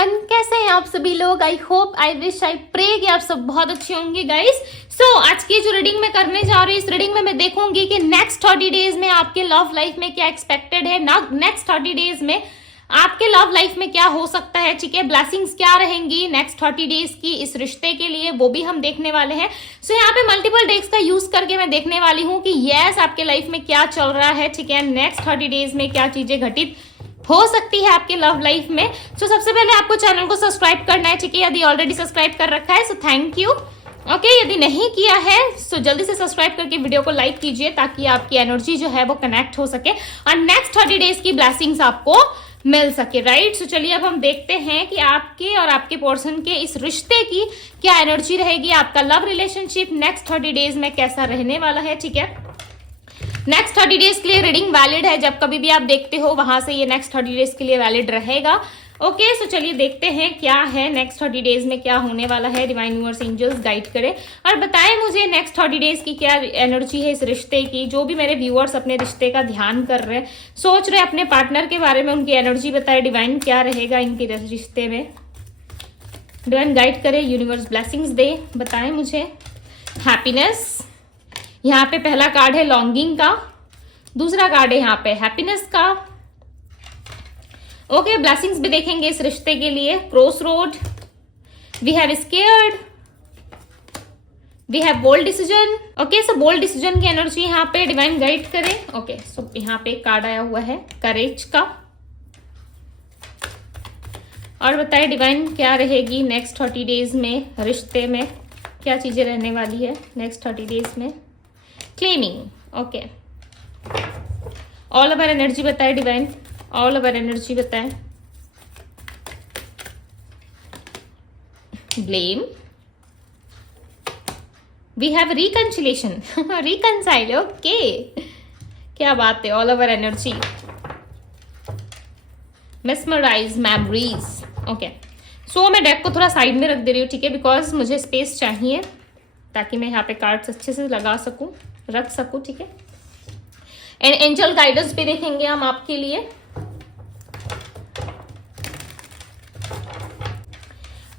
Everyone, कैसे हैं आप सभी लोग। I hope, I wish, I pray कि आप सब बहुत अच्छे होंगे गाइस। सो आज की जो रीडिंग मैं करने जा रही हूँ, इस रीडिंग में मैं देखूंगी कि नेक्स्ट 30 डेज में आपके लव लाइफ में क्या एक्सपेक्टेड है। नेक्स्ट 30 डेज में आपके लव लाइफ में क्या हो सकता है, ठीक है। ब्लेसिंग्स क्या रहेंगी नेक्स्ट 30 डेज की इस रिश्ते के लिए, वो भी हम देखने वाले हैं। सो यहाँ पे मल्टीपल डेक्स का यूज करके मैं देखने वाली हूँ कि यस आपके लाइफ में क्या चल रहा है, ठीक है। नेक्स्ट 30 डेज में क्या चीजें घटित हो सकती है आपके लव लाइफ में। सो सबसे पहले आपको चैनल को सब्सक्राइब करना है, ठीक है। यदि ऑलरेडी सब्सक्राइब कर रखा है सो थैंक यू। ओके, यदि नहीं किया है सो जल्दी से सब्सक्राइब करके वीडियो को लाइक कीजिए ताकि आपकी एनर्जी जो है वो कनेक्ट हो सके और नेक्स्ट 30 डेज की ब्लेसिंग्स आपको मिल सके, राइट। सो चलिए अब हम देखते हैं कि आपके और आपके पर्सन के इस रिश्ते की क्या एनर्जी रहेगी। आपका लव रिलेशनशिप नेक्स्ट 30 डेज में कैसा रहने वाला है, ठीक है। नेक्स्ट 30 डेज के लिए रीडिंग वैलिड है, जब कभी भी आप देखते हो वहां से ये नेक्स्ट 30 डेज के लिए वैलिड रहेगा। ओके, सो चलिए देखते हैं क्या है नेक्स्ट 30 डेज में क्या होने वाला है। डिवाइन यूनिवर्स एंजल्स गाइड करें और बताएं मुझे नेक्स्ट 30 डेज की क्या एनर्जी है इस रिश्ते की। जो भी मेरे व्यूअर्स अपने रिश्ते का ध्यान कर रहे हैं, सोच रहे अपने पार्टनर के बारे में, उनकी एनर्जी बताए डिवाइन क्या रहेगा इनके रिश्ते में। डिवाइन गाइड करे, यूनिवर्स ब्लेसिंग्स दे, बताएं मुझे। हैप्पीनेस, यहाँ पे पहला कार्ड है लॉन्गिंग का, दूसरा कार्ड है यहाँ पे हैप्पीनेस का। ओके, ब्लेसिंग्स भी देखेंगे इस रिश्ते के लिए। Cross road, we have scared, we have bold decision. Okay, so bold decision की एनर्जी यहाँ पे डिवाइन गाइड करें। ओके, सो यहाँ पे कार्ड आया हुआ है करेज का। और बताए डिवाइन क्या रहेगी नेक्स्ट 30 डेज में रिश्ते में, क्या चीजें रहने वाली है नेक्स्ट 30 डेज में। Claiming, okay, all over energy बताए डिवाइन, ऑल ओवर एनर्जी बताए। Blame, we have reconciliation, reconcile, okay, क्या बात है। All over energy, mesmerise, memories. Okay, so मैं डेक को थोड़ा साइड में रख दे रही हूँ, ठीक है, बिकॉज मुझे स्पेस चाहिए ताकि मैं यहाँ पे कार्ड्स अच्छे से लगा सकूं, रख सकूं, ठीक है। एंड एंजल गाइडेंस भी देखेंगे हम आपके लिए।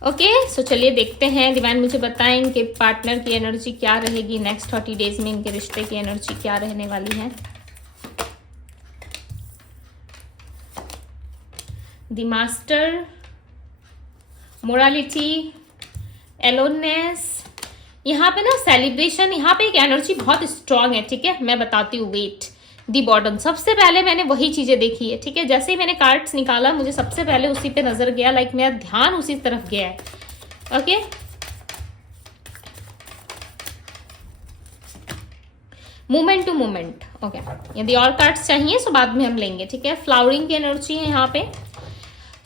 ओके, सो चलिए देखते हैं डिवाइन मुझे बताएं इनके पार्टनर की एनर्जी क्या रहेगी नेक्स्ट 30 डेज में, इनके रिश्ते की एनर्जी क्या रहने वाली है। द मास्टर, मोरालिटी, एलोननेस, यहाँ पे ना सेलिब्रेशन, यहाँ पे एक एनर्जी बहुत स्ट्रांग है, ठीक है। मैं बताती हूँ। वेट, दी बॉर्डन, सबसे पहले मैंने वही चीजें देखी है, ठीक है। जैसे ही मैंने कार्ड्स निकाला मुझे सबसे पहले उसी पे नजर गया, लाइक मेरा ध्यान उसी तरफ गया है। Okay, movement to movement. Okay, यदि और कार्ड्स चाहिए तो बाद में हम लेंगे, ठीक है। फ्लावरिंग की एनर्जी है यहाँ पे।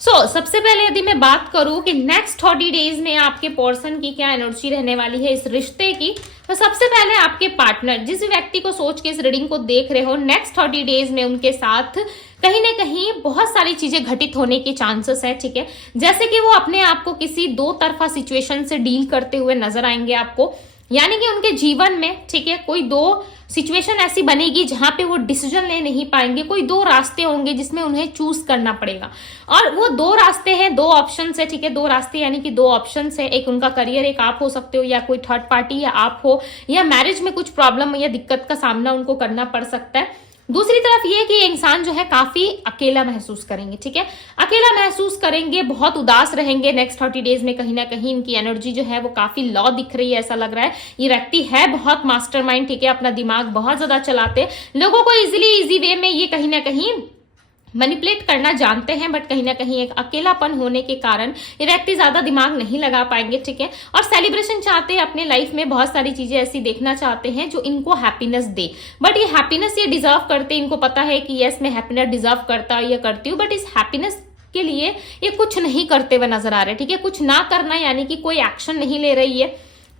सबसे पहले यदि मैं बात करूं कि नेक्स्ट 30 डेज में आपके पर्सन की क्या एनर्जी रहने वाली है इस रिश्ते की, तो सबसे पहले आपके पार्टनर, जिस व्यक्ति को सोच के इस रीडिंग को देख रहे हो, नेक्स्ट 30 डेज में उनके साथ कहीं ना कहीं बहुत सारी चीजें घटित होने के चांसेस है, ठीक है। जैसे कि वो अपने आप को किसी दो तरफा सिचुएशन से डील करते हुए नजर आएंगे आपको, यानी कि उनके जीवन में, ठीक है, कोई दो सिचुएशन ऐसी बनेगी जहां पे वो डिसीजन ले नहीं पाएंगे। कोई दो रास्ते होंगे जिसमें उन्हें चूज करना पड़ेगा और वो दो रास्ते हैं, दो ऑप्शन है, ठीक है। दो रास्ते यानी कि दो ऑप्शन है, एक उनका करियर, एक आप हो सकते हो, या कोई थर्ड पार्टी या आप हो, या मैरिज में कुछ प्रॉब्लम या दिक्कत का सामना उनको करना पड़ सकता है। दूसरी तरफ ये कि इंसान जो है काफी अकेला महसूस करेंगे, ठीक है, अकेला महसूस करेंगे, बहुत उदास रहेंगे नेक्स्ट 30 डेज में। कहीं ना कहीं इनकी एनर्जी जो है वो काफी लॉ दिख रही है, ऐसा लग रहा है ये व्यक्ति है बहुत मास्टरमाइंड, ठीक है, अपना दिमाग बहुत ज्यादा चलाते हैं, लोगों को इजी वे में ये कहीं ना कहीं मैनिपुलेट करना जानते हैं, बट कहीं ना कहीं एक अकेलापन होने के कारण ये व्यक्ति ज्यादा दिमाग नहीं लगा पाएंगे, ठीक है। और सेलिब्रेशन चाहते हैं अपने लाइफ में, बहुत सारी चीजें ऐसी देखना चाहते हैं जो इनको हैप्पीनेस दे, बट ये हैप्पीनेस ये डिजर्व करते हैं। इनको पता है कि यस मैं हैप्पीनेस डिजर्व करता या करती हूँ, बट इस हैप्पीनेस के लिए ये कुछ नहीं करते हुए नजर आ रहे, ठीक है। कुछ ना करना यानी कि कोई एक्शन नहीं ले रही है,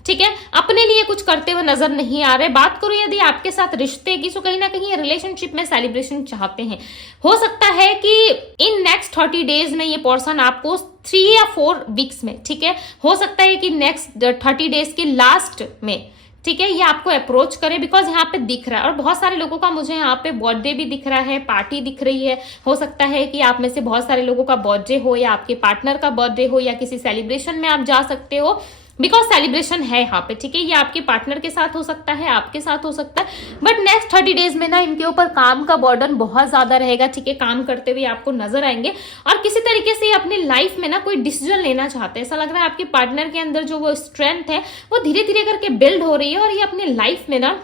ठीक है, अपने लिए कुछ करते हुए नजर नहीं आ रहे। बात करूं यदि आपके साथ रिश्ते की, तो कहीं ना कहीं रिलेशनशिप में सेलिब्रेशन चाहते हैं। हो सकता है कि इन नेक्स्ट 30 डेज में ये पर्सन आपको 3 या 4 वीक्स में, ठीक है, हो सकता है कि नेक्स्ट 30 डेज के लास्ट में ठीक है, ये आपको अप्रोच करे, बिकॉज यहाँ पे दिख रहा है। और बहुत सारे लोगों का मुझे यहाँ पे बर्थडे भी दिख रहा है, पार्टी दिख रही है। हो सकता है कि आप में से बहुत सारे लोगों का बर्थडे हो, या आपके पार्टनर का बर्थडे हो, या किसी सेलिब्रेशन में आप जा सकते हो, बिकॉज सेलिब्रेशन है यहाँ पे। ठीक है, ये आपके पार्टनर के साथ हो सकता है, आपके साथ हो सकता है। बट नेक्स्ट 30 डेज में ना इनके ऊपर काम का बर्डन बहुत ज्यादा रहेगा। ठीक है, काम करते हुए आपको नजर आएंगे, और किसी तरीके से अपनी लाइफ में ना कोई डिसीजन लेना चाहते हैं। ऐसा लग रहा है आपके पार्टनर के अंदर जो वो स्ट्रेंथ है वो धीरे धीरे करके बिल्ड हो रही है, और ये अपनी लाइफ में ना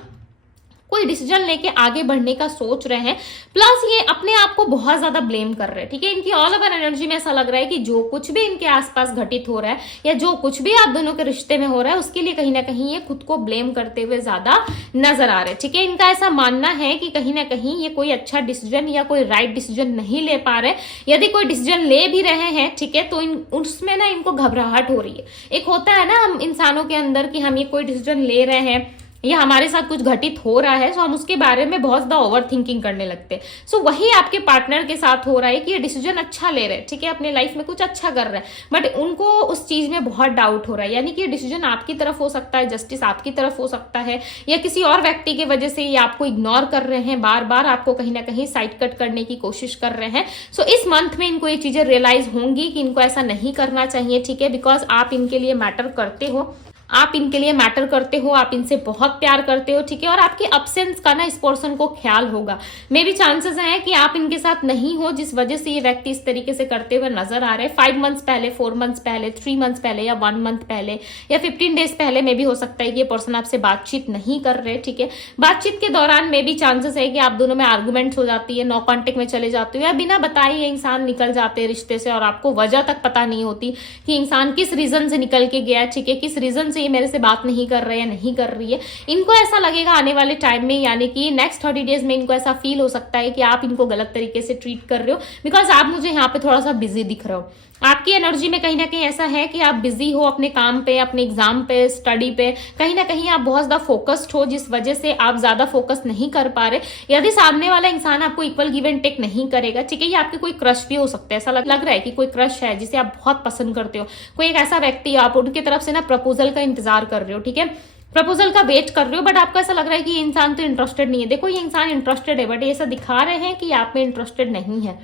कोई डिसीजन लेके आगे बढ़ने का सोच रहे हैं। प्लस ये अपने आप को बहुत ज्यादा ब्लेम कर रहे हैं। ठीक है, इनकी ऑल ओवर एनर्जी में ऐसा लग रहा है कि जो कुछ भी इनके आसपास घटित हो रहा है, या जो कुछ भी आप दोनों के रिश्ते में हो रहा है, उसके लिए कहीं ना कहीं ये खुद को ब्लेम करते हुए ज्यादा नजर आ रहे हैं। ठीक है, इनका ऐसा मानना है कि कहीं ना कहीं ये कोई अच्छा डिसीजन या कोई राइट डिसीजन नहीं ले पा रहे। यदि कोई डिसीजन ले भी रहे हैं, ठीक है, तो उसमें ना इनको घबराहट हो रही है। एक होता है ना हम इंसानों के अंदर कि हम ये कोई डिसीजन ले रहे हैं या हमारे साथ कुछ घटित हो रहा है, तो हम उसके बारे में बहुत ज्यादा ओवर थिंकिंग करने लगते हैं। सो वही आपके पार्टनर के साथ हो रहा है कि ये डिसीजन अच्छा ले रहे हैं, ठीक है, अपने लाइफ में कुछ अच्छा कर रहे हैं, बट उनको उस चीज में बहुत डाउट हो रहा है। यानी कि ये डिसीजन आपकी तरफ हो सकता है, जस्टिस आपकी तरफ हो सकता है, या किसी और व्यक्ति की वजह से ये आपको इग्नोर कर रहे हैं, बार बार आपको कहीं ना कहीं साइड कट करने की कोशिश कर रहे हैं। सो इस मंथ में इनको ये चीजें रियलाइज होंगी कि इनको ऐसा नहीं करना चाहिए। ठीक है, बिकॉज आप इनके लिए मैटर करते हो, आप इनके लिए मैटर करते हो, आप इनसे बहुत प्यार करते हो। ठीक है, और आपके अब्सेंस का ना इस पर्सन को ख्याल होगा। मे भी चांसेस हैं कि आप इनके साथ नहीं हो, जिस वजह से ये व्यक्ति इस तरीके से करते हुए नजर आ रहे हैं। 5 मंथ्स पहले, 4 मंथ्स पहले, 3 मंथ्स पहले, या 1 मंथ पहले, या 15 डेज पहले में भी हो सकता है कि ये पर्सन आपसे बातचीत नहीं कर रहे। ठीक है, बातचीत के दौरान में भी चांसेस है कि आप दोनों में आर्गुमेंट्स हो जाती है, नो कॉन्टेक्ट में चले जाते हो, या बिना बताए ये इंसान निकल जाते हैं रिश्ते से, और आपको वजह तक पता नहीं होती कि इंसान किस रीजन से निकल के गया। ठीक है, किस रीजन से ये मेरे से बात नहीं कर रहे या नहीं कर रही है। इनको ऐसा लगेगा आने वाले टाइम में, यानी कि नेक्स्ट 30 डेज में इनको ऐसा फील हो सकता है कि आप इनको गलत तरीके से ट्रीट कर रहे हो, बिकॉज आप मुझे यहाँ पे थोड़ा सा बिजी दिख रहे हो। आपकी एनर्जी में कहीं ना कहीं ऐसा है कि आप बिजी हो अपने काम पे, अपने एग्जाम पे, स्टडी पे, कहीं ना कहीं आप बहुत ज्यादा फोकस्ड हो, जिस वजह से आप ज्यादा फोकस नहीं कर पा रहे। यदि सामने वाला इंसान आपको इक्वल गिव एंड टेक नहीं करेगा, ठीक है, ये आपके कोई क्रश भी हो सकता है। ऐसा लग रहा है कि कोई क्रश है जिसे आप बहुत पसंद करते हो, कोई एक ऐसा व्यक्ति, आप उनकी तरफ से ना प्रपोजल का इंतजार कर रहे हो। ठीक है, प्रपोजल का वेट कर रहे हो, बट आपको ऐसा लग रहा है कि ये इंसान तो इंटरेस्टेड नहीं है। देखो, ये इंसान इंटरेस्टेड है, बट ये ऐसा दिखा रहे हैं कि आप में इंटरेस्टेड नहीं है।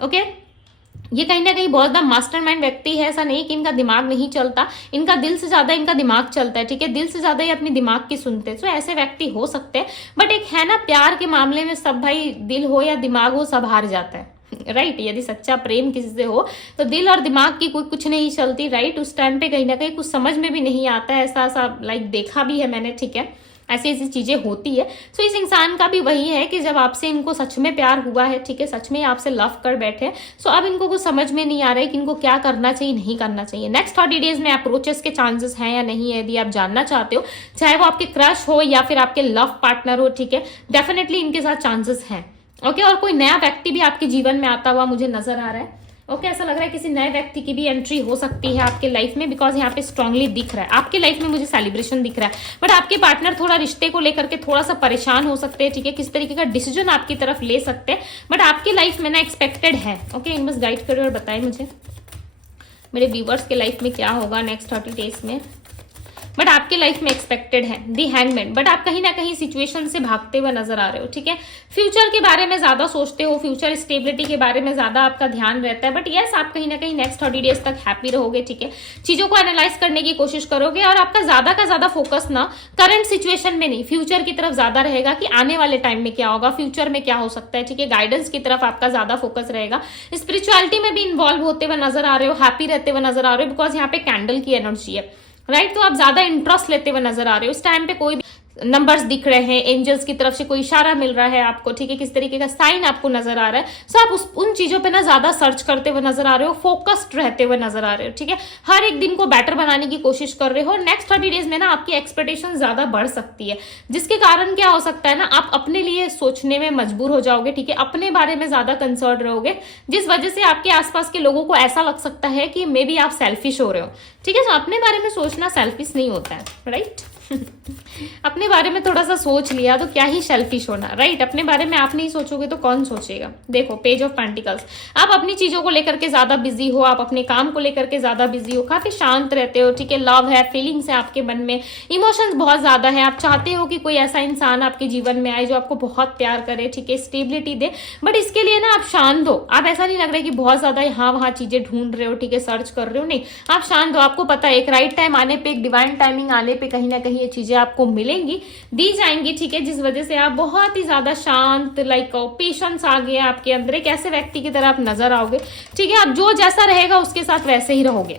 ओके, ये कहीं ना कहीं बहुत ज्यादा मास्टरमाइंड व्यक्ति है। ऐसा नहीं कि इनका दिमाग नहीं चलता, इनका दिल से ज्यादा इनका दिमाग चलता है। ठीक है, दिल से ज्यादा ये अपने दिमाग की सुनते हैं। तो ऐसे व्यक्ति हो सकते हैं, बट एक है ना, प्यार के मामले में सब भाई, दिल हो या दिमाग हो, सब हार जाता है। राइट, यदि सच्चा प्रेम किसी से हो तो दिल और दिमाग की कोई कुछ नहीं चलती। राइट, उस टाइम पे कहीं ना कहीं कुछ समझ में भी नहीं आता है। ऐसा लाइक देखा भी है मैंने। ठीक है, ऐसी ऐसी चीजें होती है। सो इस इंसान का भी वही है कि जब आपसे इनको सच में प्यार हुआ है, ठीक है, सच में आपसे लव कर बैठे, सो अब इनको कुछ समझ में नहीं आ रहा है कि इनको क्या करना चाहिए, नहीं करना चाहिए। नेक्स्ट 30 डेज में अप्रोचेस के चांसेस हैं या नहीं है, यदि आप जानना चाहते हो, चाहे वो आपके क्रश हो या फिर आपके लव पार्टनर हो, ठीक है, डेफिनेटली इनके साथ चांसेस हैं। ओके, और कोई नया व्यक्ति भी आपके जीवन में आता हुआ मुझे नजर आ रहा है। ओके, ऐसा लग रहा है किसी नए व्यक्ति की भी एंट्री हो सकती है आपके लाइफ में, बिकॉज यहाँ पे स्ट्रांगली दिख रहा है आपके लाइफ में मुझे सेलिब्रेशन दिख रहा है। बट आपके पार्टनर थोड़ा रिश्ते को लेकर के थोड़ा सा परेशान हो सकते हैं। ठीक है, किस तरीके का डिसीजन आपकी तरफ ले सकते हैं, बट आपकी लाइफ में ना एक्सपेक्टेड है। ओके, बस गाइड करो और बताएं मुझे मेरे व्यूवर्स के लाइफ में क्या होगा नेक्स्ट 30 डेज में। बट आपके लाइफ में एक्सपेक्टेड है दी हैंगमैन, बट आप कहीं ना कहीं सिचुएशन से भागते हुए नजर आ रहे हो। ठीक है, फ्यूचर के बारे में ज्यादा सोचते हो, फ्यूचर स्टेबिलिटी के बारे में ज्यादा आपका ध्यान रहता है। बट यस, आप कहीं ना कहीं नेक्स्ट 30 डेज तक हैप्पी रहोगे। ठीक है, चीजों को एनालाइज करने की कोशिश करोगे, और आपका ज्यादा का ज्यादा फोकस ना करंट सिचुएशन में नहीं, फ्यूचर की तरफ ज्यादा रहेगा कि आने वाले टाइम में क्या होगा, फ्यूचर में क्या हो सकता है। ठीक है, गाइडेंस की तरफ आपका ज्यादा फोकस रहेगा। स्पिरिचुअलिटी में भी इन्वॉल्व होते हुए नजर आ रहे हो, हैप्पी रहते हुए नजर आ रहे हो, बिकॉज यहाँ पे कैंडल की एनर्जी है। राइट, तो आप ज्यादा इंटरेस्ट लेते हुए नजर आ रहे हो। इस टाइम पे कोई भी नंबर्स दिख रहे हैं, एंजल्स की तरफ से कोई इशारा मिल रहा है आपको। ठीक है, किस तरीके का साइन आपको नजर आ रहा है, सो आप उन चीजों पे ना ज्यादा सर्च करते हुए नजर आ रहे हो, फोकस्ड रहते हुए नजर आ रहे हो। ठीक है, हर एक दिन को बेटर बनाने की कोशिश कर रहे हो। नेक्स्ट 30 डेज में ना आपकी एक्सपेक्टेशन ज्यादा बढ़ सकती है, जिसके कारण क्या हो सकता है ना, आप अपने लिए सोचने में मजबूर हो जाओगे। ठीक है, अपने बारे में ज्यादा कंसर्न रहोगे, जिस वजह से आपके आसपास के लोगों को ऐसा लग सकता है कि मे बी आप सेल्फिश हो रहे हो। ठीक है, तो अपने बारे में सोचना सेल्फिश नहीं होता है। राइट, अपने बारे में थोड़ा सा सोच लिया तो क्या ही सेल्फिश होना, राइट। अपने बारे में आप नहीं सोचोगे तो कौन सोचेगा। देखो पेज ऑफ पेंटिकल्स, आप अपनी चीजों को लेकर के ज्यादा बिजी हो, आप अपने काम को लेकर के ज्यादा बिजी हो, काफी शांत रहते हो, ठीक है। लव है, फीलिंग्स है आपके मन में, इमोशंस बहुत ज्यादा है। आप चाहते हो कि कोई ऐसा इंसान आपके जीवन में आए जो आपको बहुत प्यार करे, ठीक है, स्टेबिलिटी दे, बट इसके लिए ना आप शांत हो। आप ऐसा नहीं लग रहा है कि बहुत ज्यादा यहाँ वहां चीजें ढूंढ रहे हो, ठीक है, सर्च कर रहे हो, नहीं, आप शांत हो। आपको पता है एक राइट टाइम आने पे, एक डिवाइन टाइमिंग आने पे कहीं ना कहीं ये चीजें आपको मिलेंगी, दी जाएंगी, ठीक है, जिस वजह से आप बहुत ही ज्यादा शांत, लाइक पेशेंस आ गया आपके अंदर, एक ऐसे व्यक्ति की तरह आप नजर आओगे, ठीक है। आप जो जैसा रहेगा उसके साथ वैसे ही रहोगे।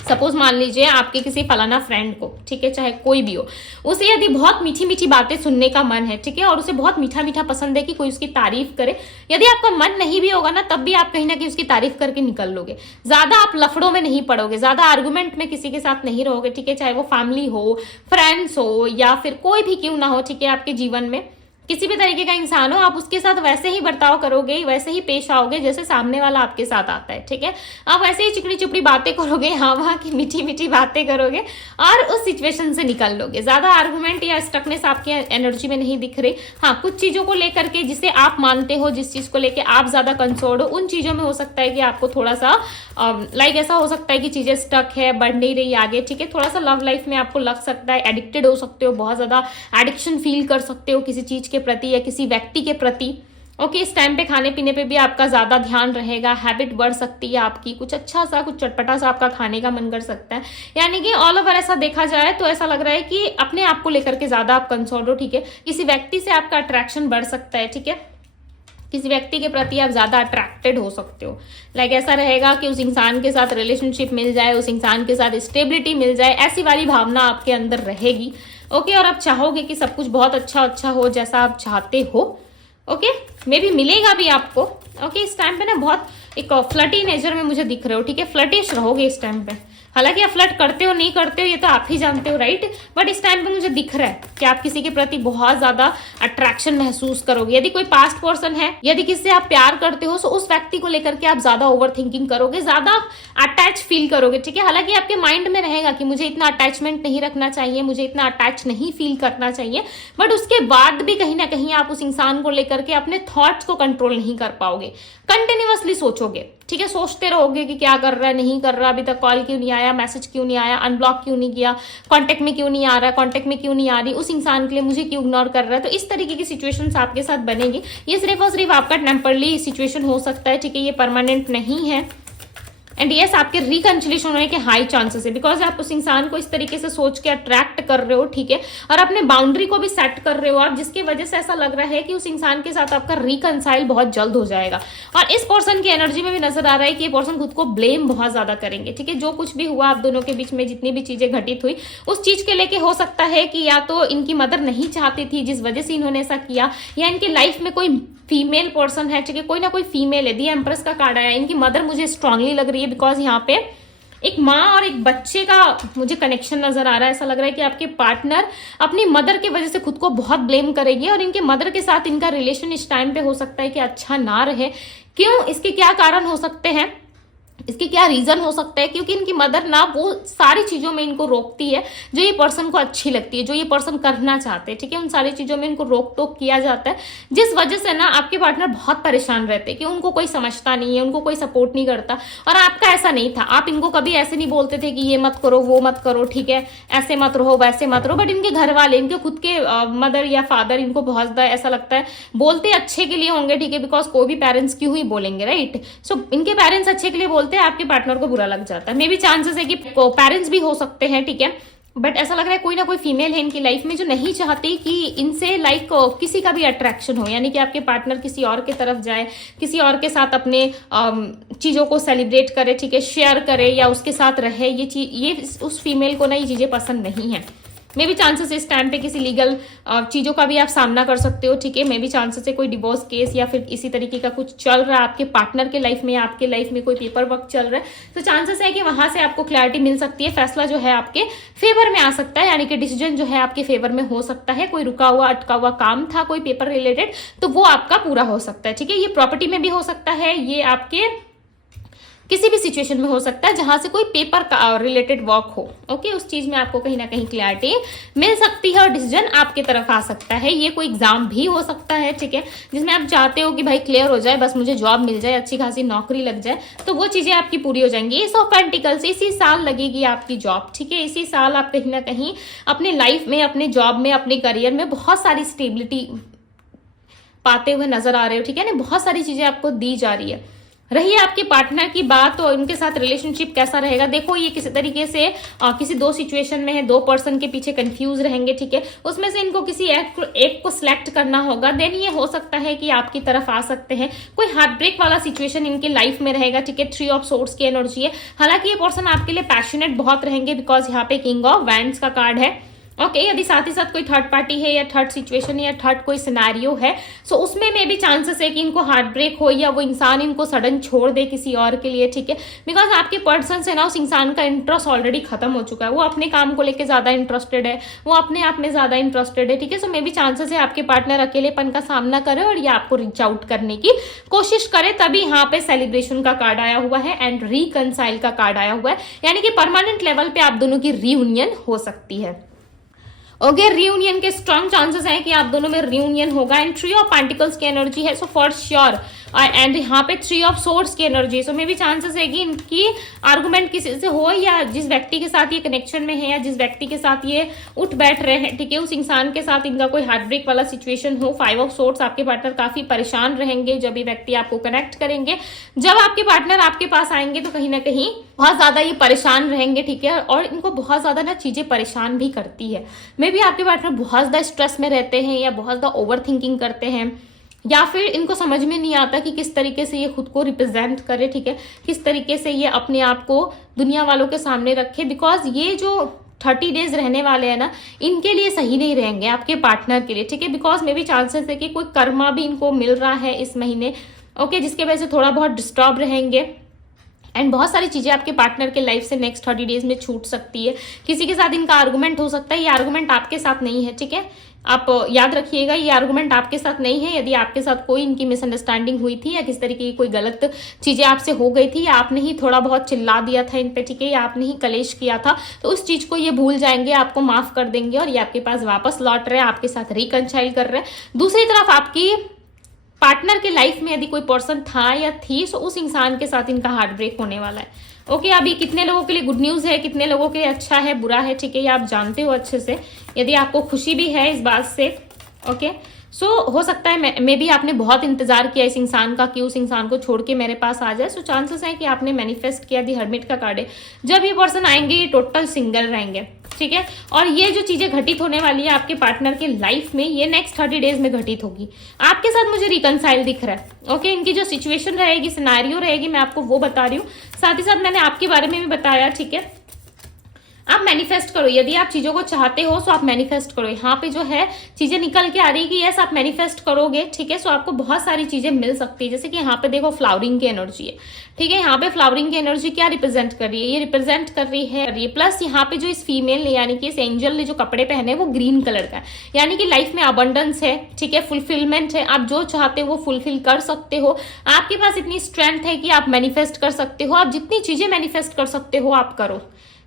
सपोज मान लीजिए आपके किसी फलाना फ्रेंड को, ठीक है, चाहे कोई भी हो, उसे यदि बहुत मीठी मीठी बातें सुनने का मन है, ठीक है, और उसे बहुत मीठा मीठा पसंद है कि कोई उसकी तारीफ करे, यदि आपका मन नहीं भी होगा ना तब भी आप कहीं ना कहीं उसकी तारीफ करके निकल लोगे। ज्यादा आप लफड़ों में नहीं पड़ोगे, ज्यादा आर्गुमेंट में किसी के साथ नहीं रहोगे, ठीक है, चाहे वो फैमिली हो, फ्रेंड्स हो, या फिर कोई भी क्यों ना हो, ठीक है, आपके जीवन में किसी भी तरीके का इंसान हो, आप उसके साथ वैसे ही बर्ताव करोगे, वैसे ही पेश आओगे जैसे सामने वाला आपके साथ आता है, ठीक है। आप वैसे ही चिकनी चुपड़ी बातें करोगे, हाँ वहाँ की मीठी मीठी बातें करोगे और उस सिचुएशन से निकल लोगे। ज्यादा आर्गुमेंट या स्टकनेस आपकी एनर्जी में नहीं दिख रही। हाँ, कुछ चीजों को लेकर के जिसे आप मानते हो, जिस चीज को लेकर आप ज्यादा कंसर्न हो, उन चीजों में हो सकता है कि आपको थोड़ा सा लाइक ऐसा हो सकता है कि चीजें स्टक है, बढ़ नहीं रही आगे, ठीक है। थोड़ा सा लव लाइफ में आपको लग सकता है, एडिक्टेड हो सकते हो, बहुत ज्यादा एडिक्शन फील कर सकते हो किसी चीज के प्रति या किसी व्यक्ति के प्रति। ओके, इस टाइम पे खाने पीने पे भी आपका ज्यादा ध्यान रहेगा, हैबिट बढ़ सकती है आपकी, कुछ अच्छा सा, कुछ चटपटा सा आपका खाने का मन कर सकता है। यानी कि ऑल ओवर ऐसा देखा जाए तो ऐसा लग रहा है कि अपने आप को लेकर के ज्यादा आप कंसर्न हो, ठीक है। किसी व्यक्ति से आपका अट्रैक्शन बढ़ सकता है, ठीक है, किसी व्यक्ति के प्रति आप ज्यादा अट्रैक्टेड हो सकते हो। लाइक ऐसा रहेगा कि उस इंसान के साथ रिलेशनशिप मिल जाए, उस इंसान के साथ स्टेबिलिटी मिल जाए, ऐसी वाली भावना आपके अंदर रहेगी। ओके, और आप चाहोगे कि सब कुछ बहुत अच्छा अच्छा हो जैसा आप चाहते हो। ओके, मे बी मिलेगा भी आपको। ओके, इस टाइम पे ना बहुत एक फ्लटी नेचर में मुझे दिख रहे हो, ठीक है, फ्लटिश रहोगे इस टाइम पे। हालांकि आप फ्लर्ट करते हो नहीं करते हो ये तो आप ही जानते हो, राइट, बट इस टाइम पे मुझे दिख रहा है कि आप किसी के प्रति बहुत ज्यादा अट्रैक्शन महसूस करोगे। यदि कोई पास्ट पर्सन है, यदि किसी से आप प्यार करते हो तो उस व्यक्ति को लेकर के आप ज्यादा ओवर थिंकिंग करोगे, ज्यादा अटैच फील करोगे, ठीक है। हालांकि आपके माइंड में रहेगा कि मुझे इतना अटैचमेंट नहीं रखना चाहिए, मुझे इतना अटैच नहीं फील करना चाहिए, बट उसके बाद भी कहीं ना कहीं आप उस इंसान को लेकर के अपने थॉट्स को कंट्रोल नहीं कर पाओगे, कंटिन्यूअसली सोचोगे, ठीक है, सोचते रहोगे कि क्या कर रहा है, नहीं कर रहा, अभी तक कॉल क्यों नहीं आया, मैसेज क्यों नहीं आया, अनब्लॉक क्यों नहीं किया, कांटेक्ट में क्यों नहीं आ रहा, कांटेक्ट में क्यों नहीं आ रही, उस इंसान के लिए मुझे क्यों इग्नोर कर रहा है। तो इस तरीके की सिचुएशंस आपके साथ बनेगी। ये सिर्फ और सिर्फ आपका टेम्परली सिचुएशन हो सकता है, ठीक है, ये परमानेंट नहीं है। एंड यस, आपके रिकंसिलिएशन होने के हाई चांसेस है, बिकॉज आप उस इंसान को इस तरीके से सोच के अट्रैक्ट कर रहे हो, ठीक है, और अपने बाउंड्री को भी सेट कर रहे हो आप, जिसकी वजह से ऐसा लग रहा है कि उस इंसान के साथ आपका रिकंसाइल बहुत जल्द हो जाएगा। और इस पर्सन की एनर्जी में भी नजर आ रहा है कि ये पर्सन खुद को ब्लेम बहुत ज्यादा करेंगे, ठीक है। जो कुछ भी हुआ आप दोनों के बीच में, जितनी भी चीजें घटित हुई, उस चीज के लेके हो सकता है कि या तो इनकी मदर नहीं चाहती थी जिस वजह से इन्होंने ऐसा किया, या इनकी लाइफ में कोई फीमेल पर्सन है, ठीक है, कोई ना कोई फीमेल है। दी एम्प्रेस का कार्ड आया, इनकी मदर मुझे स्ट्रांगली लग रही है, बिकॉज यहाँ पे एक माँ और एक बच्चे का मुझे कनेक्शन नजर आ रहा है। ऐसा लग रहा है कि आपके पार्टनर अपनी मदर की वजह से खुद को बहुत ब्लेम करेगी और इनके मदर के साथ इनका रिलेशन इस टाइम पे हो सकता है कि अच्छा ना रहे। क्यों, इसके क्या कारण हो सकते हैं, इसके क्या रीजन हो सकता है, क्योंकि इनकी मदर ना वो सारी चीजों में इनको रोकती है जो ये पर्सन को अच्छी लगती है, जो ये पर्सन करना चाहते हैं, ठीक है, उन सारी चीजों में इनको रोक टोक किया जाता है, जिस वजह से ना आपके पार्टनर बहुत परेशान रहते हैं कि उनको कोई समझता नहीं है, उनको कोई सपोर्ट नहीं करता। और आपका ऐसा नहीं था, आप इनको कभी ऐसे नहीं बोलते थे कि ये मत करो, वो मत करो, ठीक है, ऐसे मत रहो, वैसे मत रहो, बट इनके घर वाले, इनके खुद के मदर या फादर इनको बहुत ज्यादा ऐसा लगता है बोलते अच्छे के लिए होंगे, ठीक है, बिकॉज कोई भी पेरेंट्स क्यों ही बोलेंगे, राइट। सो इनके पेरेंट्स अच्छे के लिए बोलते हैं, आपके पार्टनर को बुरा लग जाता है। मे बी चांसेस है कि पेरेंट्स भी हो सकते हैं, ठीक है, बट ऐसा लग रहा है कोई ना कोई फीमेल है इनकी लाइफ में जो नहीं चाहती कि इनसे लाइक किसी का भी अट्रैक्शन हो, यानी कि आपके पार्टनर किसी और के तरफ जाए, किसी और के साथ अपने चीजों को सेलिब्रेट करे, ठीक है, शेयर करे या उसके साथ रहे। ये उस फीमेल को ना ये चीजें पसंद नहीं है। मे भी चांसेस इस टाइम पे किसी लीगल चीजों का भी आप सामना कर सकते हो, ठीक है। मे भी चांसेस है कोई डिवोर्स केस या फिर इसी तरीके का कुछ चल रहा है आपके पार्टनर के लाइफ में या आपके लाइफ में कोई पेपर वर्क चल रहा है, तो चांसेस है कि वहां से आपको क्लैरिटी मिल सकती है, फैसला जो है आपके फेवर में आ सकता है, यानी कि डिसीजन जो है आपके फेवर में हो सकता है। कोई रुका हुआ अटका हुआ काम था कोई पेपर रिलेटेड, तो वो आपका पूरा हो सकता है, ठीक है। ये प्रॉपर्टी में भी हो सकता है, ये आपके किसी भी सिचुएशन में हो सकता है जहां से कोई पेपर का रिलेटेड वर्क हो। ओके, उस चीज में आपको कहीं ना कहीं क्लैरिटी मिल सकती है और डिसीजन आपकी तरफ आ सकता है। ये कोई एग्जाम भी हो सकता है, ठीक है, जिसमें आप चाहते हो कि भाई क्लियर हो जाए, बस मुझे जॉब मिल जाए, अच्छी खासी नौकरी लग जाए, तो वो चीजें आपकी पूरी हो जाएंगी। एस ऑफ पेंटिकल्स, इसी साल लगेगी आपकी जॉब, ठीक है, इसी साल आप कहीं ना कहीं अपने लाइफ में, अपने जॉब में, अपने करियर में बहुत सारी स्टेबिलिटी पाते हुए नजर आ रहे हो, ठीक है ना, बहुत सारी चीजें आपको दी जा रही है। रही आपके पार्टनर की बात, तो उनके साथ रिलेशनशिप कैसा रहेगा। देखो ये किसी तरीके से किसी दो सिचुएशन में है, दो पर्सन के पीछे कंफ्यूज रहेंगे, ठीक है, उसमें से इनको किसी एक को सिलेक्ट करना होगा। देन ये हो सकता है कि आपकी तरफ आ सकते हैं, कोई हार्ट ब्रेक वाला सिचुएशन इनके लाइफ में रहेगा, ठीक है। 3 ऑफ सोर्ड्स की एनर्जी है। हालांकि ये पर्सन आपके लिए पैशनेट बहुत रहेंगे, बिकॉज यहाँ पे किंग ऑफ वैंड्स का कार्ड है। ओके, यदि साथ ही साथ कोई थर्ड पार्टी है या थर्ड सिचुएशन या थर्ड कोई सिनेरियो है, सो उसमें में भी चांसेस है कि इनको हार्ट ब्रेक हो या वो इंसान इनको सडन छोड़ दे किसी और के लिए, ठीक है, बिकॉज आपके पर्सन से ना उस इंसान का इंटरेस्ट ऑलरेडी खत्म हो चुका है। वो अपने काम को लेकर ज्यादा इंटरेस्टेड है, वो अपने आप में ज्यादा इंटरेस्टेड है, ठीक है। सो मे भी चांसेस है आपके पार्टनर अकेलेपन का सामना करे और ये आपको रीच आउट करने की कोशिश करे। तभी यहाँ पे सेलिब्रेशन का कार्ड आया हुआ है एंड रिकनसाइल का कार्ड आया हुआ है, यानी कि परमानेंट लेवल पे आप दोनों की रियूनियन हो सकती है। ओके, रियूनियन के स्ट्रॉन्ग चांसेस हैं कि आप दोनों में रियूनियन होगा। एंड 3 ऑफ पेंटिकल्स की एनर्जी है, सो फॉर श्योर। एंड यहाँ पे 3 ऑफ सोर्ड्स की एनर्जी, सो मे भी चांसेस है कि इनकी आर्गुमेंट किसी से हो, या जिस व्यक्ति के साथ ये कनेक्शन में है या जिस व्यक्ति के साथ ये उठ बैठ रहे हैं, ठीक है, उस इंसान के साथ इनका कोई हार्ट ब्रेक वाला सिचुएशन हो। 5 ऑफ सोर्ड्स, आपके पार्टनर काफी परेशान रहेंगे जब ये व्यक्ति आपको कनेक्ट करेंगे। जब आपके पार्टनर आपके पास आएंगे तो कहीं ना कहीं बहुत ज्यादा ये परेशान रहेंगे, ठीक है, और इनको बहुत ज्यादा ना चीजें परेशान भी करती है। मे बी आपके पार्टनर बहुत ज्यादा स्ट्रेस में रहते हैं या बहुत ज्यादा ओवर थिंकिंग करते हैं, या फिर इनको समझ में नहीं आता कि किस तरीके से ये खुद को रिप्रेजेंट करे, ठीक है, किस तरीके से ये अपने आप को दुनिया वालों के सामने रखे। बिकॉज ये जो 30 डेज रहने वाले हैं ना, इनके लिए सही नहीं रहेंगे आपके पार्टनर के लिए, ठीक है, बिकॉज मे बी चांसेस है कि कोई कर्मा भी इनको मिल रहा है इस महीने, ओके, जिसके वजह से थोड़ा बहुत डिस्टर्ब रहेंगे। एंड बहुत सारी चीजें आपके पार्टनर के लाइफ से नेक्स्ट 30 डेज में छूट सकती है। किसी के साथ इनका आर्गुमेंट हो सकता है, ये आर्गुमेंट आपके साथ नहीं है, ठीक है, आप याद रखिएगा, ये आर्गुमेंट आपके साथ नहीं है। यदि आपके साथ कोई इनकी मिसअंडरस्टैंडिंग हुई थी या किस तरीके की कोई गलत चीजें आपसे हो गई थी, या आपने ही थोड़ा बहुत चिल्ला दिया था इन पे, ठीक है, या आपने ही कलेश किया था, तो उस चीज को ये भूल जाएंगे, आपको माफ कर देंगे और ये आपके पास वापस लौट रहे हैं, आपके साथ रिकनसाइल कर रहे हैं। दूसरी तरफ आपकी पार्टनर के लाइफ में यदि कोई पर्सन था या थी, तो उस इंसान के साथ इनका हार्ट ब्रेक होने वाला है। ओके, अभी कितने लोगों के लिए गुड न्यूज है, कितने लोगों के लिए अच्छा है, बुरा है, ठीक है, ये आप जानते हो अच्छे से। यदि आपको खुशी भी है इस बात से, ओके, सो हो सकता है मे बी आपने बहुत इंतजार किया इस इंसान का कि उस इंसान को छोड़ के मेरे पास आ जाए। सो चांसेस है कि आपने मैनिफेस्ट किया। दी हर्मिट का कार्ड है, जब ये पर्सन आएंगे ये टोटल सिंगल रहेंगे, ठीक है, और ये जो चीजें घटित होने वाली है आपके पार्टनर के लाइफ में, ये नेक्स्ट 30 डेज में घटित होगी। आपके साथ मुझे रिकनसाइल दिख रहा है। ओके, इनकी जो सिचुएशन रहेगी, सिनेरियो रहेगी, मैं आपको वो बता रही हूँ। साथ ही साथ मैंने आपके बारे में भी बताया, ठीक है, आप मैनिफेस्ट करो। यदि आप चीजों को चाहते हो तो आप मैनिफेस्ट करो। यहाँ पे जो है चीजें निकल के आ रही है कि यस आप मैनिफेस्ट करोगे, ठीक है, सो आपको बहुत सारी चीजें मिल सकती है। जैसे कि यहाँ पे देखो फ्लावरिंग की एनर्जी है, ठीक है, यहाँ पे फ्लावरिंग की एनर्जी क्या रिप्रेजेंट कर रही है, ये रिप्रेजेंट कर रही है प्लस यहाँ पे जो इस फीमेल यानी कि इस एंजल ने जो कपड़े पहने वो ग्रीन कलर का है, यानी कि लाइफ में अबंडेंस है, ठीक है, फुलफिलमेंट है, आप जो चाहते हो वो फुलफिल कर सकते हो। आपके पास इतनी स्ट्रेंथ है कि आप मैनिफेस्ट कर सकते हो, आप जितनी चीजें मैनिफेस्ट कर सकते हो आप करो,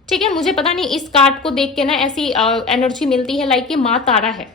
ठीक है। मुझे पता नहीं इस कार्ड को देख के ना ऐसी एनर्जी मिलती है लाइक कि माँ तारा है,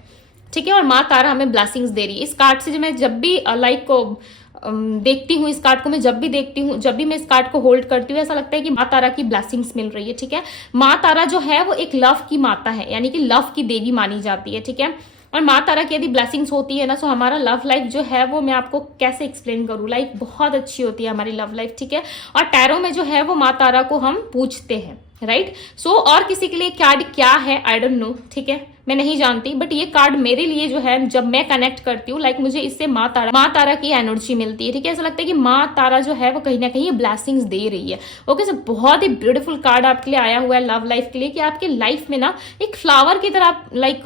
ठीक है, और माँ तारा हमें ब्लेसिंग्स दे रही है। इस कार्ड से मैं जब भी लाइक को देखती हूँ, इस कार्ड को मैं जब भी देखती हूँ, जब भी मैं इस कार्ड को होल्ड करती हूँ, ऐसा लगता है कि माँ तारा की ब्लेसिंग्स मिल रही है, ठीक है। माँ तारा जो है वो एक लव की माता है, यानी कि लव की देवी मानी जाती है, ठीक है। और माँ तारा की यदि ब्लेसिंग्स होती है ना, तो हमारा लव लाइफ जो है वो मैं आपको कैसे एक्सप्लेन करूँ, लाइक बहुत अच्छी होती है हमारी लव लाइफ, ठीक है। और टैरो में जो है वो माँ तारा को हम पूछते हैं, राइट। सो और किसी के लिए कार्ड क्या है आई डोंट नो, ठीक है, मैं नहीं जानती, बट ये कार्ड मेरे लिए जो है जब मैं कनेक्ट करती हूँ लाइक मुझे इससे माँ तारा की एनर्जी मिलती है, ठीक है। ऐसा लगता है कि माँ तारा जो है वो कहीं ना कहीं ब्लेसिंग्स दे रही है। ओके, सो बहुत ही ब्यूटीफुल कार्ड आपके लिए आया हुआ है लव लाइफ के लिए, कि आपके लाइफ में ना एक फ्लावर की तरह लाइक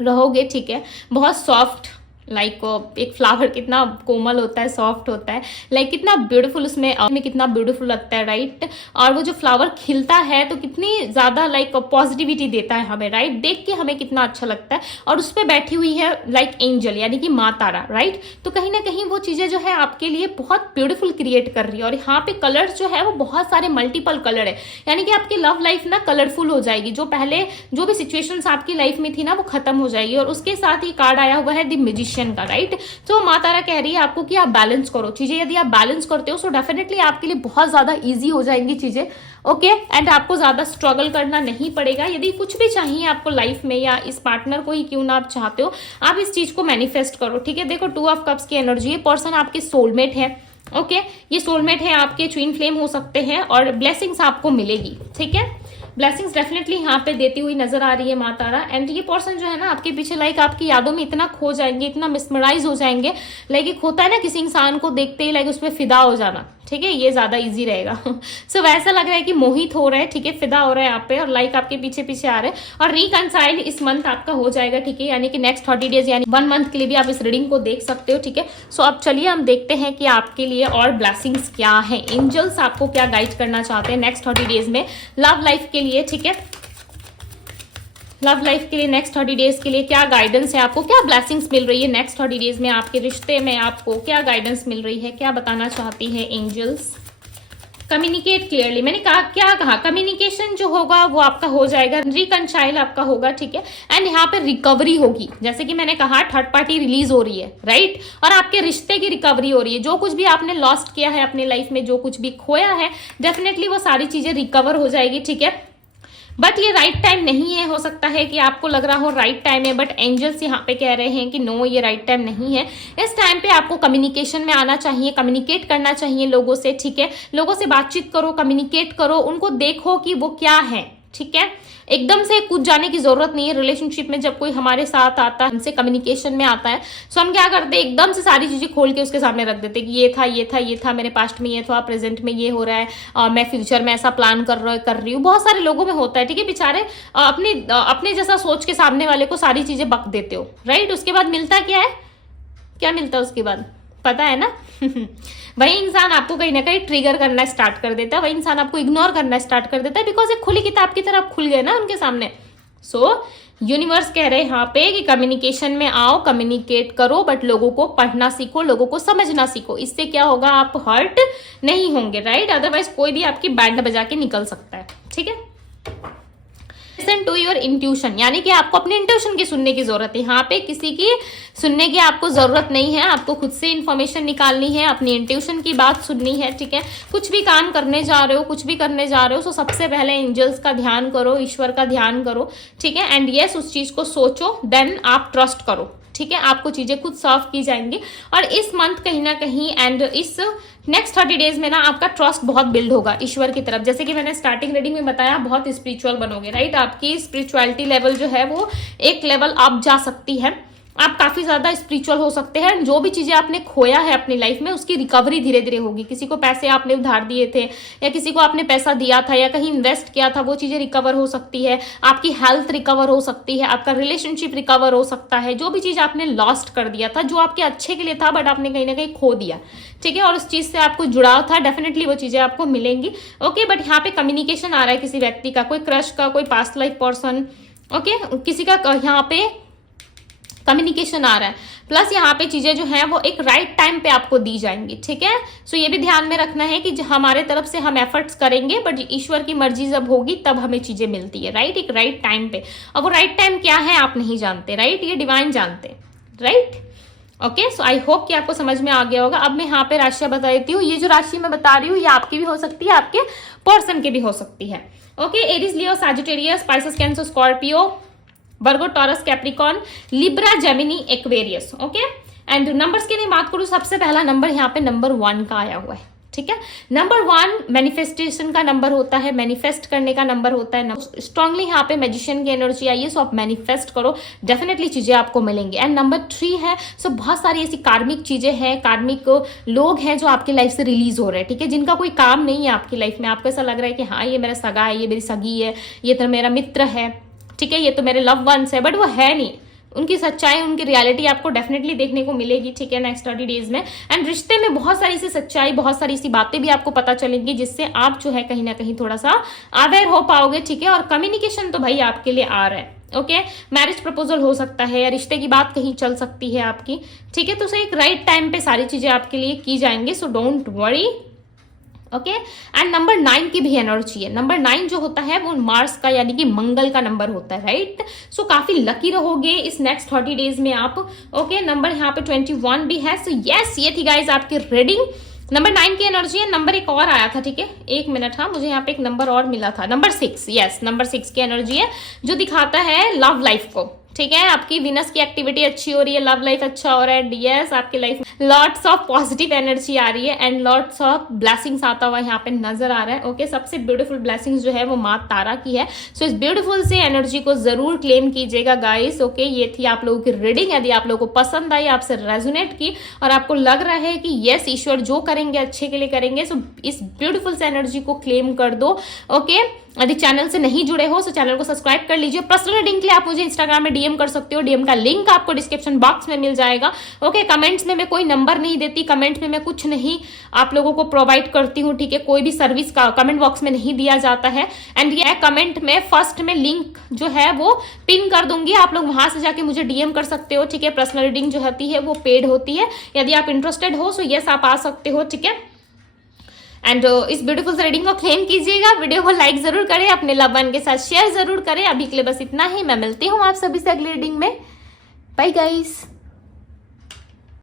रहोगे, ठीक है, बहुत सॉफ्ट, लाइक एक फ्लावर कितना कोमल होता है, सॉफ्ट होता है, लाइक कितना ब्यूटीफुल उसमें कितना ब्यूटीफुल लगता है, राइट। और वो जो फ्लावर खिलता है तो कितनी ज्यादा लाइक पॉजिटिविटी देता है हमें, राइट। देख के हमें कितना अच्छा लगता है। और उस पर बैठी हुई है लाइक एंजल यानी कि माँ तारा, राइट। तो कहीं ना कहीं वो चीजें जो है आपके लिए बहुत ब्यूटीफुल क्रिएट कर रही है। और यहाँ पे कलर जो है वो बहुत सारे मल्टीपल कलर है, यानी कि आपकी लव लाइफ ना कलरफुल हो जाएगी। जो पहले जो भी सिचुएशंस आपकी लाइफ में थी ना वो खत्म हो जाएगी। और उसके साथ ही कार्ड आया हुआ है द मैजिशियन का, राइट। तो माँ तारा कह रही है आपको कि आप बैलेंस करो चीजें। यदि आप बैलेंस करते हो तो डेफिनेटली आपके लिए बहुत ज्यादा ईजी हो जाएंगी चीजें, ओके। एंड आपको ज्यादा स्ट्रगल करना नहीं पड़ेगा। यदि कुछ भी चाहिए आपको लाइफ में या इस पार्टनर को ही क्यों ना आप चाहते हो, आप इस चीज को मैनिफेस्ट करो, ठीक है। देखो 2 ऑफ कप्स की एनर्जी, ये पर्सन आपके सोलमेट है, ओके। ये सोलमेट है, आपके ट्विन फ्लेम हो सकते हैं और ब्लेसिंग्स आपको मिलेगी, ठीक है। ब्लेसिंग्स डेफिनेटली यहाँ पे देती हुई नजर आ रही है माँ तारा। एंड ये पर्सन जो है ना आपके पीछे लाइक आपकी यादों में इतना खो जाएंगे, इतना मिसमराइज हो जाएंगे। लाइक एक होता है ना किसी इंसान को देखते ही लाइक उसमें फिदा हो जाना, ठीक है, ये ज्यादा इजी रहेगा। सो वैसा लग रहा है कि मोहित हो रहा है, ठीक है, फिदा हो रहा है यहाँ पे और लाइक आपके पीछे पीछे आ रहे हैं। और रिकनसाइल इस मंथ आपका हो जाएगा, ठीक है, यानी कि नेक्स्ट 30 डेज यानी 1 मंथ के लिए भी आप इस रीडिंग को देख सकते हो, ठीक है। सो अब चलिए हम देखते हैं कि आपके लिए और ब्लेसिंग्स क्या है, एंजल्स आपको क्या गाइड करना चाहते हैं नेक्स्ट 30 डेज में लव लाइफ के लिए, ठीक है। लव लाइफ के लिए नेक्स्ट 30 डेज के लिए क्या गाइडेंस है आपको, क्या ब्लेसिंग्स मिल रही है नेक्स्ट 30 डेज में आपके रिश्ते में, आपको क्या गाइडेंस मिल रही है, क्या बताना चाहती है एंजल्स। कम्युनिकेट क्लियरली, मैंने कहा क्या कहा, कम्युनिकेशन जो होगा वो आपका हो जाएगा, रिकनसाइल आपका होगा, ठीक है। एंड यहाँ पे रिकवरी होगी, जैसे कि मैंने कहा थर्ड पार्टी रिलीज हो रही है, राइट। और आपके रिश्ते की रिकवरी हो रही है। जो कुछ भी आपने लॉस्ट किया है अपने लाइफ में, जो कुछ भी खोया है, डेफिनेटली वो सारी चीजें रिकवर हो जाएगी, ठीक है। बट ये राइट टाइम नहीं है, हो सकता है कि आपको लग रहा हो राइट टाइम है, बट एंजल्स यहाँ पे कह रहे हैं कि नो, ये राइट टाइम नहीं है। इस टाइम पे आपको कम्युनिकेशन में आना चाहिए, कम्युनिकेट करना चाहिए लोगों से, ठीक है। लोगों से बातचीत करो, कम्युनिकेट करो, उनको देखो कि वो क्या है, ठीक है। एकदम से कूद जाने की जरूरत नहीं है रिलेशनशिप में। जब कोई हमारे साथ आता है, हमसे कम्युनिकेशन में आता है, तो हम क्या करते हैं, एकदम से सारी चीजें खोल के उसके सामने रख देते हैं कि ये था ये था ये था, मेरे पास्ट में ये था, प्रेजेंट में ये हो रहा है, और मैं फ्यूचर में ऐसा प्लान कर रही हूँ। बहुत सारे लोगों में होता है, ठीक है। बेचारे अपने जैसा सोच के सामने वाले को सारी चीजें बक देते हो, राइट। उसके बाद मिलता क्या है, क्या मिलता है उसके बाद, पता है ना। वही इंसान आपको कहीं ना कहीं ट्रिगर करना स्टार्ट कर देता है, वही इंसान आपको इग्नोर करना स्टार्ट कर देता है, बिकॉज एक खुली किताब की तरह खुल गए ना उनके सामने। सो यूनिवर्स कह रहे हैं यहाँ पे कि कम्युनिकेशन में आओ, कम्युनिकेट करो, बट लोगों को पढ़ना सीखो, लोगों को समझना सीखो। इससे क्या होगा, आप हर्ट नहीं होंगे, राइट। अदरवाइज कोई भी आपकी बैंड बजा के निकल सकता है, ठीक है। लिसन टू योर इंट्यूशन, यानी कि आपको अपने इंट्यूशन की सुनने की जरूरत है। यहाँ पे किसी की सुनने की आपको जरूरत नहीं है, आपको खुद से इंफॉर्मेशन निकालनी है, अपनी इंट्यूशन की बात सुननी है, ठीक है। कुछ भी काम करने जा रहे हो, कुछ भी करने जा रहे हो, तो सबसे पहले एंजल्स का ध्यान करो, ईश्वर का ध्यान करो, ठीक है। एंड यस, उस चीज को सोचो, देन आप ट्रस्ट करो, ठीक है। आपको चीजें खुद सॉल्व की जाएंगी। और इस मंथ कहीं ना कहीं एंड इस नेक्स्ट 30 डेज में ना आपका ट्रस्ट बहुत बिल्ड होगा ईश्वर की तरफ। जैसे कि मैंने स्टार्टिंग रीडिंग में बताया, बहुत स्पिरिचुअल बनोगे, राइट। आपकी स्पिरिचुअलिटी लेवल जो है वो एक लेवल अप जा सकती है, आप काफी ज्यादा स्पिरिचुअल हो सकते हैं। जो भी चीजें आपने खोया है अपनी लाइफ में, उसकी रिकवरी धीरे धीरे होगी। किसी को पैसे आपने उधार दिए थे, या किसी को आपने पैसा दिया था, या कहीं इन्वेस्ट किया था, वो चीजें रिकवर हो सकती है। आपकी हेल्थ रिकवर हो सकती है, आपका रिलेशनशिप रिकवर हो सकता है। जो भी चीज आपने लॉस्ट कर दिया था, जो आपके अच्छे के लिए था, बट आपने कहीं ना कहीं खो दिया, ठीक है। और उस चीज से आपको जुड़ाव था, डेफिनेटली वो चीजें आपको मिलेंगी, ओके। बट यहाँ पे कम्युनिकेशन आ रहा है किसी व्यक्ति का, कोई क्रश का, कोई पास्ट लाइफ पर्सन, ओके, किसी का यहाँ पे कम्युनिकेशन आ रहा है। प्लस यहाँ पे चीजें जो हैं वो एक राइट टाइम पे आपको दी जाएंगी, ठीक है। सो ये भी ध्यान में रखना है कि हमारे तरफ से हम एफर्ट्स करेंगे, बट ईश्वर की मर्जी जब होगी तब हमें चीजें मिलती है, राइट, एक राइट टाइम पे। अब वो राइट टाइम क्या है आप नहीं जानते, राइट, ये डिवाइन जानते हैं, right, okay. So I hope कि आपको समझ में आ गया होगा। अब मैं यहाँ पे राशियां बता देती हूँ। ये जो राशि मैं बता रही हूँ ये आपकी भी हो सकती है, आपके पर्सन की भी हो सकती है, okay. Aries, Leo, Sagittarius, spices, cancer, Scorpio, Virgo, taurus, Capricorn, Libra, Gemini, Aquarius, okay. And numbers की नहीं बात करूं, सबसे पहला नंबर यहाँ पे नंबर 1 का आया हुआ है, ठीक है। नंबर 1 मैनिफेस्टेशन का नंबर होता है, मैनिफेस्ट करने का नंबर होता है। स्ट्रांगली यहाँ पे मैजिशियन की एनर्जी आई है, सो आप मैनिफेस्ट करो, डेफिनेटली चीजें आपको मिलेंगी। एंड नंबर 3 है, सो बहुत सारी ऐसी कार्मिक चीजें हैं, कार्मिक लोग हैं जो आपकी लाइफ से रिलीज हो रहे हैं, ठीक है, जिनका कोई काम नहीं है आपकी लाइफ में। आपको ऐसा लग रहा है कि हाँ ये मेरा सगा है, ये मेरी सगी है, ये तो मेरा मित्र है, ठीक है, ये तो मेरे लव वंस है, बट वो है नहीं, उनकी सच्चाई, उनकी रियलिटी आपको डेफिनेटली देखने को मिलेगी, ठीक है, नेक्स्ट 30 डेज में। एंड रिश्ते में बहुत सारी सी सच्चाई, बहुत सारी सी बातें भी आपको पता चलेंगी, जिससे आप जो है कहीं ना कहीं थोड़ा सा अवेयर हो पाओगे, ठीक है। और कम्युनिकेशन तो भाई आपके लिए आ रहा है, ओके। मैरिज प्रपोजल हो सकता है या रिश्ते की बात कहीं चल सकती है आपकी, ठीक है। तो सर एक राइट टाइम पे सारी चीजें आपके लिए की जाएंगी, so don't worry, okay. And number 9 की भी एनर्जी है। नंबर 9 जो होता है वो मार्स का यानी कि मंगल का नंबर होता है, राइट। सो काफी लकी रहोगे इस नेक्स्ट 30 डेज में आप, ओके। नंबर यहाँ पे 21 भी है। सो यस, ये थी गाइज आपकी रीडिंग। नंबर 9 की एनर्जी है। नंबर एक और आया था, ठीक है, एक मिनट, हाँ मुझे यहाँ पे एक नंबर और मिला था, नंबर 6, यस, नंबर 6 की एनर्जी है, जो दिखाता है लव लाइफ को, ठीक है। आपकी विनस की एक्टिविटी अच्छी हो रही है, लव लाइफ अच्छा हो रहा है, यस, आपकी लाइफ में लॉट्स ऑफ पॉजिटिव एनर्जी आ रही है एंड लॉट्स ऑफ ब्लेसिंग्स आता हुआ यहाँ पे नजर आ रहा है, ओके। सबसे ब्यूटीफुल ब्लेसिंग्स जो है वो माँ तारा की है। सो इस ब्यूटीफुल से एनर्जी को जरूर क्लेम कीजिएगा गाइस, ओके। ये थी आप लोगों की रीडिंग। यदि आप लोगों को पसंद आई, आपसे रेजोनेट की और आपको लग रहा है कि यस ईश्वर जो करेंगे अच्छे के लिए करेंगे, सो इस ब्यूटीफुल से एनर्जी को क्लेम कर दो, ओके। यदि चैनल से नहीं जुड़े हो तो चैनल को सब्सक्राइब कर लीजिए। पर्सनल रीडिंग के लिए आप मुझे इंस्टाग्राम में डीएम कर सकते हो, डीएम का लिंक आपको डिस्क्रिप्शन बॉक्स में मिल जाएगा, ओके। कमेंट्स में मैं कोई नंबर नहीं देती, कमेंट्स में मैं कुछ नहीं आप लोगों को प्रोवाइड करती हूँ, ठीक है। कोई भी सर्विस का कमेंट बॉक्स में नहीं दिया जाता है। एंड ये कमेंट में फर्स्ट में लिंक जो है वो पिन कर दूंगी, आप लोग वहां से जाके मुझे डीएम कर सकते हो, ठीक है। पर्सनल रीडिंग जो होती है वो पेड होती है, यदि आप इंटरेस्टेड हो सो यस आप आ सकते हो, ठीक है। एंड इस ब्यूटीफुल रीडिंग को क्लेम कीजिएगा। वीडियो को लाइक जरूर करें, अपने लव वन के साथ शेयर जरूर करें। अभी के लिए बस इतना ही, मैं मिलती हूँ आप सभी से अगली रीडिंग में। Bye guys.